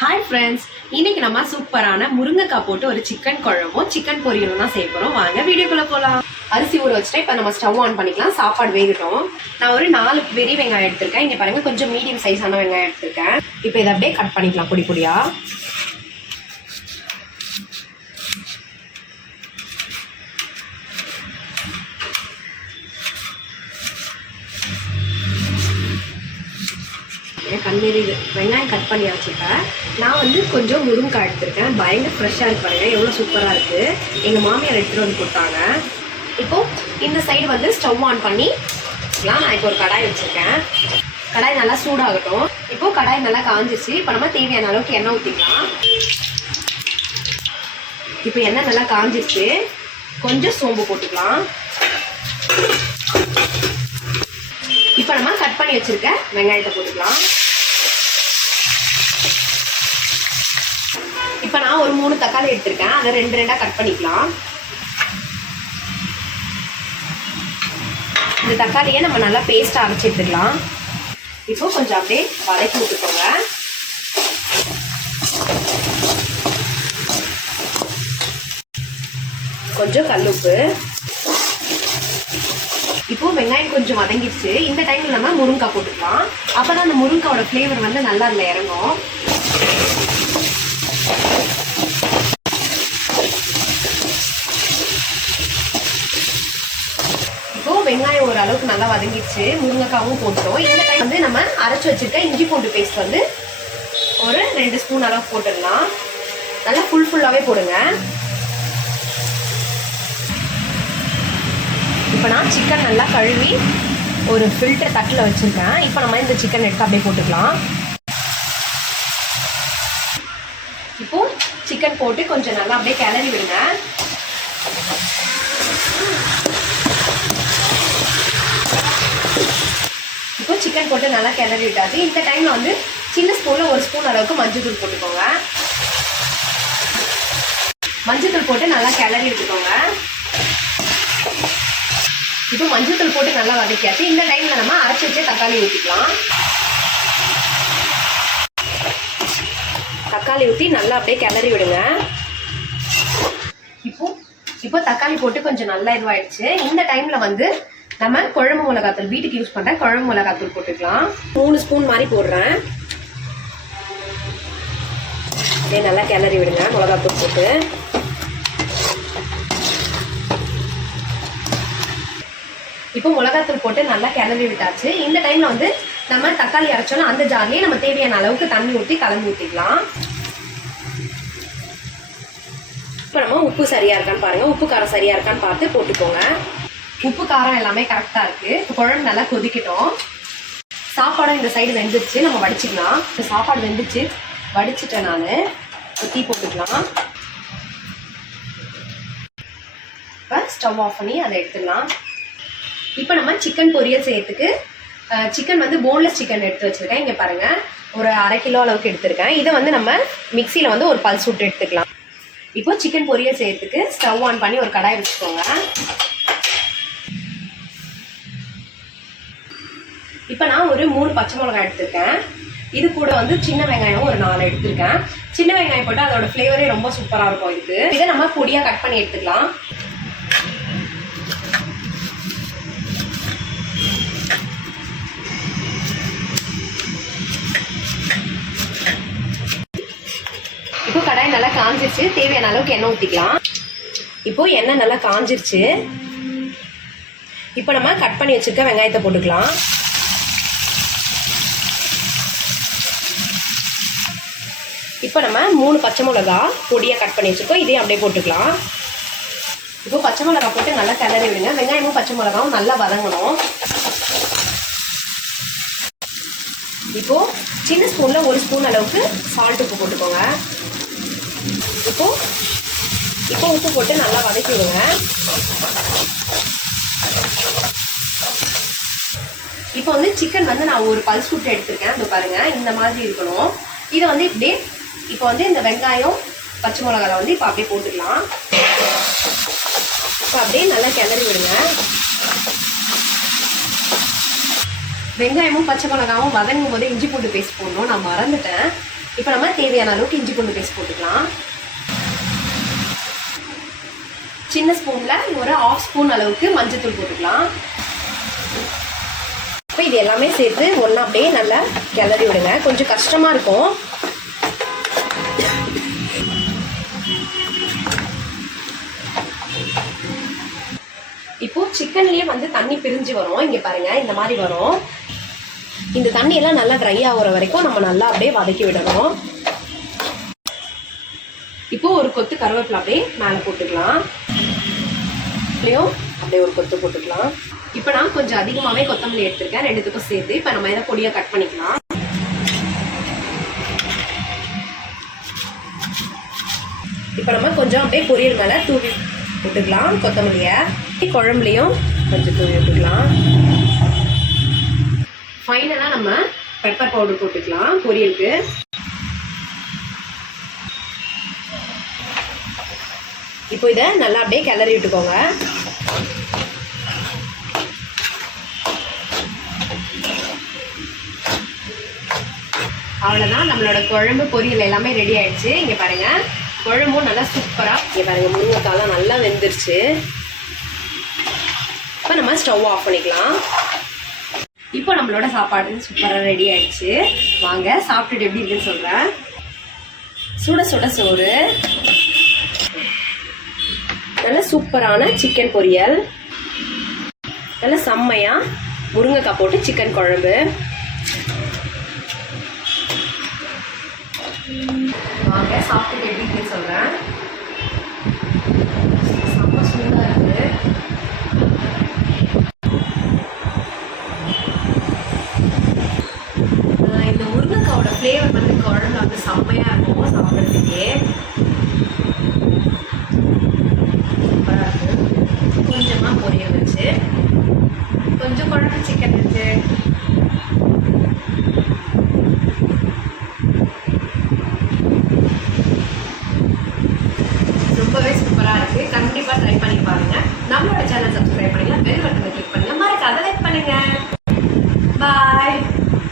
Hi friends இன்னைக்கு நம்ம சூப்பரான முருங்கைக்காய் போட்டு ஒரு சிக்கன் குழம்பும் சிக்கன் பொரியலும் தான் செய்ய போகிறோம் வாங்க வீடியோக்குள்ளே போகலாம் அரிசி ஊற வச்சுட்டு இப்போ நம்ம ஸ்டவ் ஆன் பண்ணிக்கலாம். சாப்பாடு வேகட்டும். நான் ஒரு நாலு பெரிய வெங்காயம் எடுத்திருக்கேன். இங்கே பாருங்கள் கொஞ்சம் மீடியம் சைஸான வெங்காயம் எடுத்திருக்கேன். இப்போ இதை அப்படியே கட் பண்ணிக்கலாம் பொடி பொடியாக கண்ணீர் வெங்காயம் கட் பண்ணி வச்சுருக்கேன் நான் வந்து கொஞ்சம் முருங்கைக்காய் எடுத்திருக்கேன். பயங்கர ஃப்ரெஷ்ஷாக இருக்கு எவ்வளோ சூப்பராக இருக்குது எங்கள் மாமியார் எடுத்துகிட்டு வந்து கொடுத்தாங்க. இப்போது இந்த சைடு வந்து ஸ்டவ் ஆன் பண்ணி நான் இப்போ ஒரு கடாய் வச்சுருக்கேன். கடாய் நல்லா சூடாகட்டும். இப்போ கடாய் நல்லா காஞ்சிச்சு இப்போ நம்ம தேவையான அளவுக்கு எண்ணெய் ஊற்றிக்கலாம் இப்போ எண்ணெய் நல்லா காஞ்சிச்சு கொஞ்சம் சோம்பு போட்டுக்கலாம். இப்போ நம்ம கட் பண்ணி வச்சுருக்க வெங்காயத்தை போட்டுக்கலாம். இப்போ நான் ஒரு மூணு தக்காளி எடுத்திருக்கேன். அதை ரெண்டு ரெண்டாக கட் பண்ணிக்கலாம். இந்த தக்காளியை நம்ம நல்லா பேஸ்ட் அரைச்சி எடுத்துக்கலாம். இப்போ கொஞ்சம் அப்படியே வதக்கி விட்டுக்கோங்க. கொஞ்சம் கல்லுப்பு இப்போ வெங்காயம் கொஞ்சம் வதங்கிடுச்சு. இந்த டைம்ல நம்ம முருங்கைக்காய் போட்டுக்கலாம். அப்பதான் அந்த முருங்காவோட ஃப்ளேவர் வந்து நல்லா அதுல இறங்கும். இப்போ வெங்காயம் ஒரு அளவுக்கு நல்லா வதங்கிடுச்சு முருங்கைக்காவும் போட்டுட்டோம். இந்த டைம் வந்து நம்ம அரைச்சி வச்சிருக்க இஞ்சி பூண்டு பேஸ்ட் வந்து ஒரு ரெண்டு ஸ்பூன் அளவுக்கு போட்டுடலாம். நல்லா ஃபுல் ஃபுல்லாகவே போடுங்க. இப்போ நான் சிக்கன் நல்லா கழுவி ஒரு ஃபில்டர் தட்டில் வச்சுருக்கேன். இப்போ நம்ம இந்த சிக்கன் எடுத்து அப்படியே போட்டுக்கலாம். இப்போ சிக்கன் போட்டு கொஞ்சம் நல்லா அப்படியே கிளறி விடுங்க. சிக்கன் போட்டு நல்லா கிளறி விட்டாச்சு. இந்த டைமில் வந்து சின்ன ஸ்பூனில் ஒரு ஸ்பூன் அளவுக்கு மஞ்சள் தூள் போட்டுக்கோங்க. மஞ்சள் தூள் போட்டு நல்லா கிளறி விட்டுக்கோங்க இப்போ மஞ்சள் போட்டு நல்லா வதக்கியாச்சு. இந்த டைம்ல நம்ம அரைச்சி வச்ச தக்காளி ஊற்றிக்கலாம் தக்காளி ஊற்றி நல்லா அப்படியே கிளறி விடுங்க. இப்போ இப்போ தக்காளி போட்டு கொஞ்சம் நல்லா இதுவாயிடுச்சு. இந்த டைம்ல வந்து நம்ம குழம்பு மிளகாத்தூள் வீட்டுக்கு யூஸ் பண்ற குழம்பு மிளகாத்தூள் போட்டுக்கலாம். மூணு ஸ்பூன் மாதிரி போடுறேன். அப்படியே நல்லா கிளறி விடுங்க மிளகாத்தூள் போட்டு. இப்போ மிளகாத்தூள் போட்டு நல்லா கிளறி விட்டாச்சு. இந்த டைம்ல வந்து நம்ம தக்காளி அரைச்சோன்னா அந்த ஜார்லயே நம்ம தேவையான அளவுக்கு தண்ணி ஊற்றி கலந்து ஊற்றிக்கலாம் இப்போ நம்ம உப்பு சரியா இருக்கான்னு பாருங்க. உப்பு காரம் சரியா இருக்கான்னு பார்த்து போட்டுக்கோங்க. உப்பு காரம் எல்லாமே கரெக்டாக இருக்குது குழம்பு நல்லா கொதிக்கட்டும். சாப்பாடும் இந்த சைடு வெந்துருச்சு. நம்ம வடிச்சுக்கலாம். இந்த சாப்பாடு வெந்துச்சு. வடிச்சிட்டேன் நான். தீ போட்டுக்கலாம். இப்போ ஸ்டவ் ஆஃப் பண்ணி அதை எடுத்துடலாம். இப்போ நம்ம சிக்கன் பொரியல் செய்யறதுக்கு சிக்கன் வந்து போன்லெஸ் சிக்கன் எடுத்து வச்சிருக்கேன். இங்கே பாருங்கள் ஒரு அரை கிலோ அளவுக்கு எடுத்திருக்கேன். இதை வந்து நம்ம மிக்சியில் வந்து ஒரு பல்ஸ் விட்டு எடுத்துக்கலாம். இப்போ சிக்கன் பொரியல் செய்யறதுக்கு ஸ்டவ் ஆன் பண்ணி ஒரு கடாய் வச்சுக்கோங்க. இப்போ நான் ஒரு மூணு பச்சை மிளகாய் எடுத்திருக்கேன். இது கூட வந்து சின்ன வெங்காயம் ஒரு நாலு எடுத்திருக்கேன். சின்ன வெங்காயம் போட்டு அதோட ஃப்ளேவரே ரொம்ப சூப்பராக இருக்கும் இதுக்கு. இதை நம்ம பொடியாக கட் பண்ணி எடுத்துக்கலாம். இப்போ கடாய் நல்லா காஞ்சிருச்சு. தேவையான அளவுக்கு எண்ணெய் ஊற்றிக்கலாம் இப்போ எண்ணெய் நல்லா காஞ்சிருச்சு. இப்போ நம்ம கட் பண்ணி வச்சுருக்க வெங்காயத்தை போட்டுக்கலாம். இப்போ நம்ம மூணு பச்சை மிளகா பொடியாக கட் பண்ணி வச்சுருக்கோம். இதையும் அப்படியே போட்டுக்கலாம். இப்போ பச்சை மிளகா போட்டு நல்லா கிளறி விடுங்க. வெங்காயமும் பச்சை மிளகாவும் நல்லா வதங்கணும். இப்போ சின்ன ஸ்பூனில் ஒரு ஸ்பூன் அளவுக்கு சால்ட் உப்பு போட்டுக்கோங்க. இப்போ இப்போ உப்பு போட்டு நல்லா வதக்கி விடுங்க. இப்போ வந்து சிக்கன் வந்து நான் ஒரு பல்ஸ் விட்டு எடுத்திருக்கேன். இந்த பாருங்க இந்த மாதிரி இருக்கணும். இதை வந்து இப்படியே இப்போ வந்து இந்த வெங்காயம் பச்சை மிளகாய் வந்து இப்போ அப்படியே போட்டுக்கலாம். இப்போ அப்படியே நல்லா கிளறி விடுங்க. வெங்காயமும் பச்சை மிளகாவும் வதங்கும் போது இஞ்சி பூண்டு பேஸ்ட் போடணும். நான் மறந்துட்டேன். இப்போ நம்ம தேவையான அளவுக்கு இஞ்சி பூண்டு பேஸ்ட் போட்டுக்கலாம். சின்ன ஸ்பூனில் ஒரு ஆஃப் ஸ்பூன் அளவுக்கு மஞ்சத்தூள் போட்டுக்கலாம். இப்போ இது எல்லாமே சேர்த்து ஒன்றா அப்படியே நல்லா கிளறி விடுங்க. கொஞ்சம் கஷ்டமாக இருக்கும். இப்போ சிக்கன்லயே வந்து தண்ணி பிரிஞ்சு வரும். இங்க பாருங்க இந்த மாதிரி வரும். இந்த தண்ணி எல்லாம் நல்லா ட்ரை ஆகுற வரைக்கும் நம்ம நல்லா அப்படியே வதக்கி விடணும். இப்போ ஒரு கொத்து கருவேப்பிலை அப்படியே மேலே போட்டுக்கலாம். இல்லையோ? அப்படியே ஒரு கொத்து போட்டுக்கலாம். இப்போ நான் கொஞ்சம் அதிகமாகவே கொத்தமல்லி எடுத்திருக்கேன். ரெண்டுத்துக்கும் சேர்த்து இப்போ நம்ம இதை பொடியாக கட் பண்ணிக்கலாம். இப்போ நம்ம கொஞ்சம் அப்படியே பொரியல் மேலே தூவி விட்டுக்கலாம் கொத்தமல்லியை குழம்புலையும் கொஞ்சம் தூவி விட்டுக்கலாம். ஃபைனலாக நம்ம பெப்பர் பவுடர் போட்டுக்கலாம் பொரியலுக்கு. இப்போ இதை நல்லா அப்படியே கிளறி விட்டுக்கோங்க. அவ்வளோதான் நம்மளோட குழம்பு பொரியல் எல்லாமே ரெடி ஆயிடுச்சு. இங்கே பாருங்கள் குழம்பும் நல்லா சூப்பராக இங்கே பாருங்க முருங்கைக்காய்லாம் நல்லா வெந்துருச்சு. இப்போ நம்ம ஸ்டவ் ஆஃப் பண்ணிக்கலாம். இப்போ நம்மளோட சாப்பாடு சூப்பராக ரெடி ஆயிடுச்சு. வாங்க சாப்பிட்டுட்டு எப்படி இருக்குன்னு சொல்கிறேன் சுட சுட சோறு. நல்ல சூப்பரான சிக்கன் பொரியல். நல்ல செம்மையாக முருங்கைக்காய் போட்டு சிக்கன் குழம்பு. வாங்க சாப்பிட்டு எப்படி சொல்கிறேன் செம்ம சூடாக இருக்குது இந்த முருங்கைக்காவோட ஃப்ளேவர் வந்து குழம்பு வந்து செம்மையாக இருக்கும் சாப்பிட்றதுக்கே. சூப்பராக இருக்கும் கொஞ்சமாக பொரியல் வச்சு. கொஞ்சம் குழம்பு சிக்கன் வச்சு ரொம்பவே சூப்பராக கண்டிப்பா ட்ரை பண்ணி பாருங்க. நம்மளோட சேனல் சப்ஸ்கிரைப் பண்ணுங்க பெல் பட்டனை கிளிக் பண்ணுங்க. மறக்காத லைக் பண்ணுங்க. பாய்